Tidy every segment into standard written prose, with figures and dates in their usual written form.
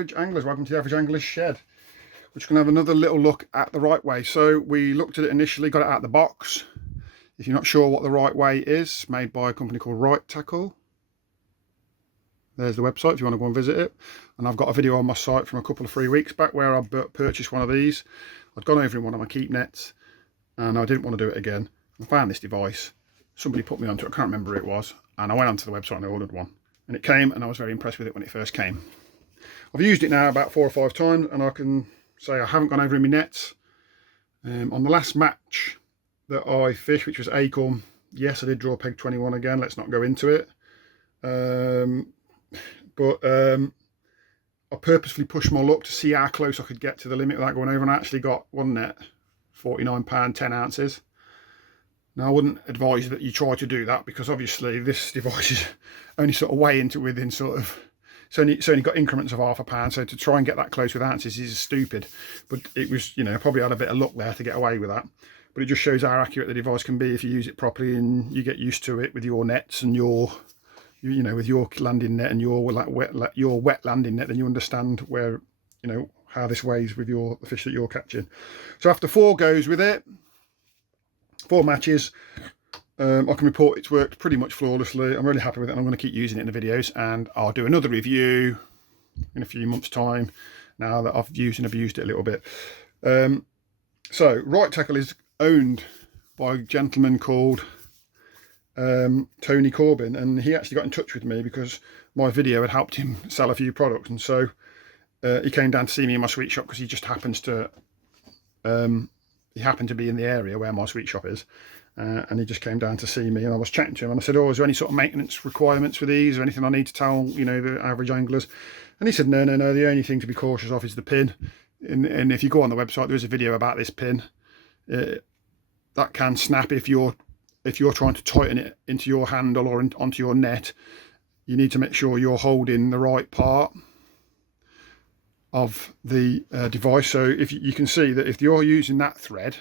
Average Anglers. Welcome to the Average Anglers shed. We're just going to have another little look at the Right Way. So we looked at it initially, got it out of the box. If you're not sure what the Right Way is, made by a company called Rite Tackle. There's the website if you want to go and visit it. And I've got a video on my site from a couple of 3 weeks back where I purchased one of these. I'd gone over in one of my keep nets and I didn't want to do it again. I found this device. Somebody put me onto it, I can't remember who it was. And I went onto the website and I ordered one. And it came and I was very impressed with it when it first came. I've used it now about 4 or 5 times and I can say I haven't gone over in my nets. On the last match that I fished, which was Acorn, yes, I did draw peg 21 again. Let's not go into it. I purposefully pushed my luck to see how close I could get to the limit without going over, and I actually got one net, £49, 10 ounces. Now I wouldn't advise that you try to do that because obviously this device is only sort of way into within sort of, it's only got increments of £0.5, so to try and get that close with ounces is stupid. But it was, you know, probably had a bit of luck there to get away with that. But it just shows how accurate the device can be if you use it properly and you get used to it with your nets and your, you know, with your landing net and your wet landing net, then you understand where, you know, how this weighs with the fish that you're catching. So after 4 goes with it, 4 matches, I can report it's worked pretty much flawlessly. I'm really happy with it and I'm going to keep using it in the videos, and I'll do another review in a few months time now that I've used and abused it a little bit. So Rite Tackle is owned by a gentleman called Tony Corbin, and he actually got in touch with me because my video had helped him sell a few products, and so he came down to see me in my sweet shop because he just happens to he happened to be in the area where my sweet shop is, and he just came down to see me, and I was chatting to him and I said, oh, is there any sort of maintenance requirements for these or anything I need to tell, you know, the average anglers? And he said no, the only thing to be cautious of is the pin, and if you go on the website there is a video about this pin. That can snap if you're trying to tighten it into your handle or onto your net. You need to make sure you're holding the right part of the device. So if you can see that if you're using that thread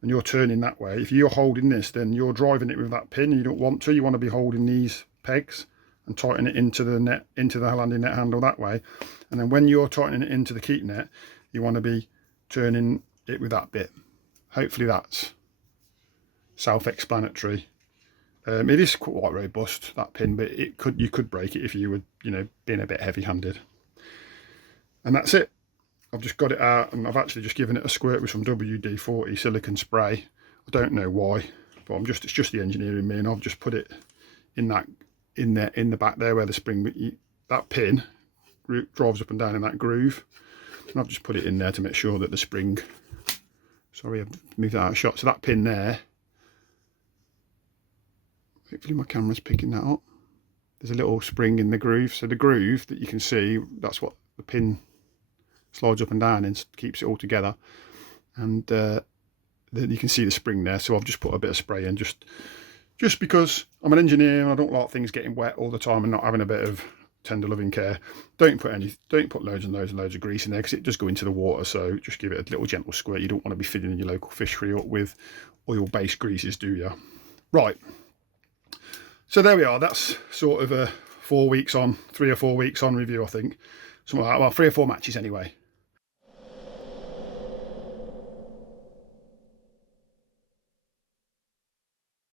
and you're turning that way, if you're holding this, then you're driving it with that pin, and you don't want to. You want to be holding these pegs and tighten it into the net, into the landing net handle that way. And then when you're tightening it into the keep net, you want to be turning it with that bit. Hopefully that's self-explanatory. It is quite robust, that pin, but you could break it if you were, you know, being a bit heavy-handed. And that's it. I've just got it out and I've actually just given it a squirt with some WD-40 silicone spray. I don't know why, but it's just the engineer in me, and I've just put it in the back there where the spring, that pin drives up and down in that groove, and I've just put it in there to make sure that the spring, sorry, I've moved that out of shot, so that pin there, hopefully my camera's picking that up, there's a little spring in the groove, so the groove that you can see, that's what the pin slides up and down and keeps it all together, and then you can see the spring there. So I've just put a bit of spray in just because I'm an engineer and I don't like things getting wet all the time and not having a bit of tender loving care. Don't put loads and loads and loads of grease in there because it does go into the water, so just give it a little gentle squirt. You don't want to be filling your local fishery up with oil-based greases, do you? Right, so there we are. That's sort of a 4 weeks on, 3 or 4 weeks on review, I think. Something like that. Well, 3 or 4 matches anyway.